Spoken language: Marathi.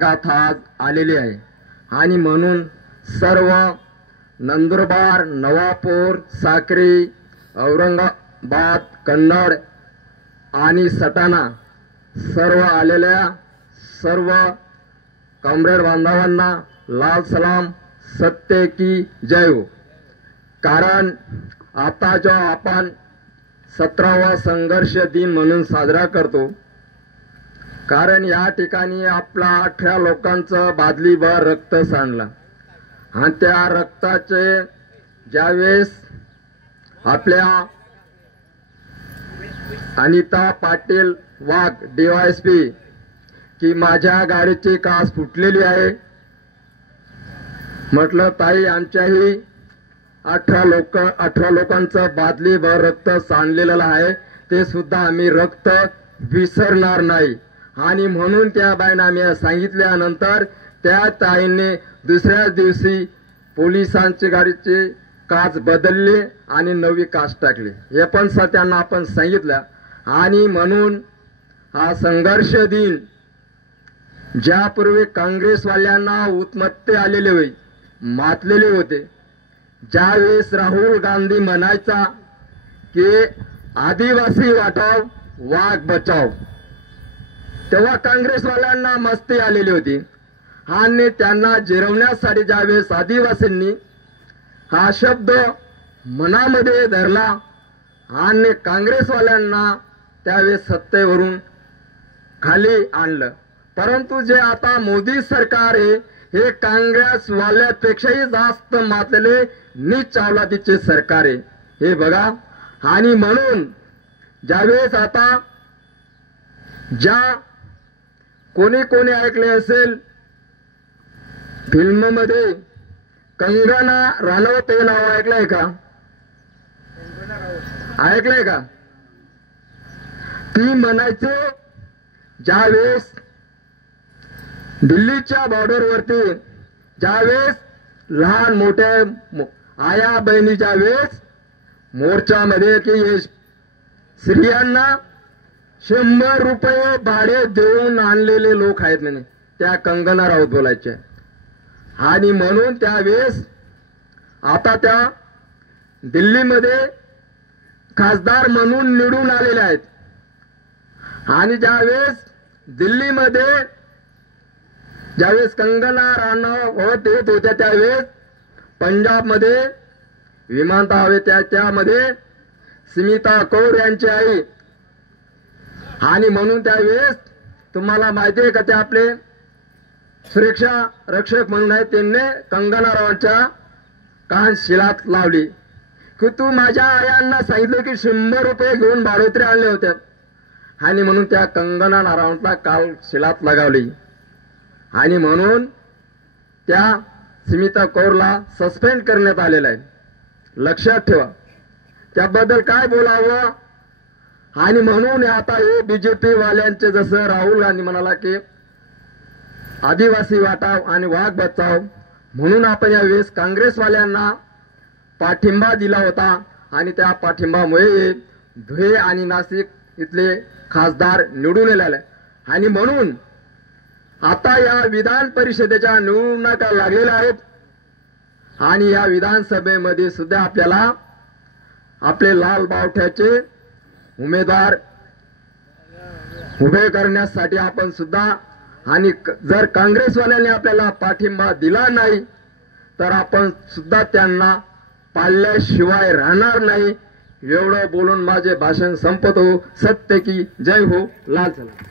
गाथा आज आलेली आहे आणि म्हणून सर्व नंदुरबार, नवापूर, साक्री, औरंगाबाद, कन्नड आणि सटाणा सर्व आलेल्या सर्व कॉम्रेड बांधवांना लाल सलाम, सत्य की जय हो। कारण आता जो आपण 17वा संघर्ष दिन म्हणून साजरा करतो, कारण या ठिकाणी आपला 18 लोकांचं बादलीभर रक्त सांडलं आणि त्या रक्ताचे ज्यावेळेस आपल्या अनिता पाटील वाघ DYSP की माझ्या गाडीची काच फुटलेली आहे, म्हटलं ताई आमच्याही 18 लोकांचं बादलीभर रक्त सांडलेलं आहे, ते सुद्धा आम्ही रक्त विसरणार नाही। आणि म्हणून त्या बाईंना आम्ही सांगितल्यानंतर त्या ताईंनी दुसऱ्या दिवशी पोलिसांची गाडीची काच बदलली आणि नवी काच टाकली, हे पण त्यांना आपण सांगितलं। आणि म्हणून हा संघर्ष दिन ज्यापूर्वी काँग्रेसवाल्यांना उत्मत्ते आलेले होते, मातलेले होते, ज्यावेळेस राहुल गांधी म्हणायचा की आदिवासी वाटाव वाघ बचाव, तेव्हा काँग्रेसवाल्यांना मस्ती आलेली होती आणि त्यांना जिरवण्यासाठी ज्यावेळेस आदिवासींनी हा शब्द मनामध्ये धरला आणि काँग्रेसवाल्यांना त्यावेळेस सत्तेवरून खाली आणलं। परंतु जे आता मोदी सरकार आहे हे काँग्रेसवाल्यापेक्षाही जास्त मातलेले नीच अवलादीचे सरकार आहे, हे बघा। आणि म्हणून ज्यावेळेस आता ज्या कोणी ऐकले असेल फिल्म मध्ये कंगना रानौत हे नाव ऐकलंय का? ऐकलंय का? ती म्हणायचे ज्यावेळेस दिल्लीच्या बॉर्डरवरती ज्यावेळेस लहान मोठे आया बहिणी ज्यावेळेस मोर्चामध्ये की स्त्रियांना 100 रुपये भाडे देऊन आणलेले लोक आहेत म्हणे, त्या कंगना राऊत बोलायचे। आणि म्हणून त्यावेळेस आता त्या दिल्लीमध्ये खासदार म्हणून निवडून आलेले आहेत आणि ज्यावेळेस दिल्लीमध्ये ज्यावेळेस कंगना राणावत येत होत्या त्यावेळेस पंजाबमध्ये विमानतळ त्यामध्ये स्मिता कौर यांची आई, आणि म्हणून त्यावेळेस तुम्हाला माहिती आहे का ते आपले सुरक्षा रक्षक म्हणून आहे, त्यांनी कंगना राणावतच्या कान शिलात लावली की तू माझ्या आयांना सांगितलं की 100 रुपये घेऊन बाळोत्री आणले होते, आणि म्हणून त्या कंगना राणावतला काल शिलात लगावली। आणि म्हणून त्या स्मिता कौरला सस्पेंड करण्यात आलेलं आहे, लक्षात ठेवा। त्याबद्दल काय बोलावं? आणि म्हणून आता हे बीजेपी वाल्यांचे जसं राहुल गांधी म्हणाला की आदिवासी वाटाव आणि वाघ बचाव, म्हणून आपण यावेळेस काँग्रेसवाल्यांना पाठिंबा दिला होता आणि त्या पाठिंबामुळे धुळे आणि नाशिक इथले खासदार निवडून आले। आणि म्हणून आता या विधान परिषदेच्या निवडणुका लागलेल्या आहेत आणि या विधानसभेमध्ये सुद्धा आपल्याला आपले लाल बावठ्याचे उमेदवार उभे करण्यासाठी आपण सुद्धा, आणि जर काँग्रेसवाल्यांनी आपल्याला पाठिंबा दिला नाही तर आपण सुद्धा त्यांना पाळल्याशिवाय राहणार नाही। एवढं बोलून माझे भाषण संपतो। सत्य की जय हो। लाल सलाम।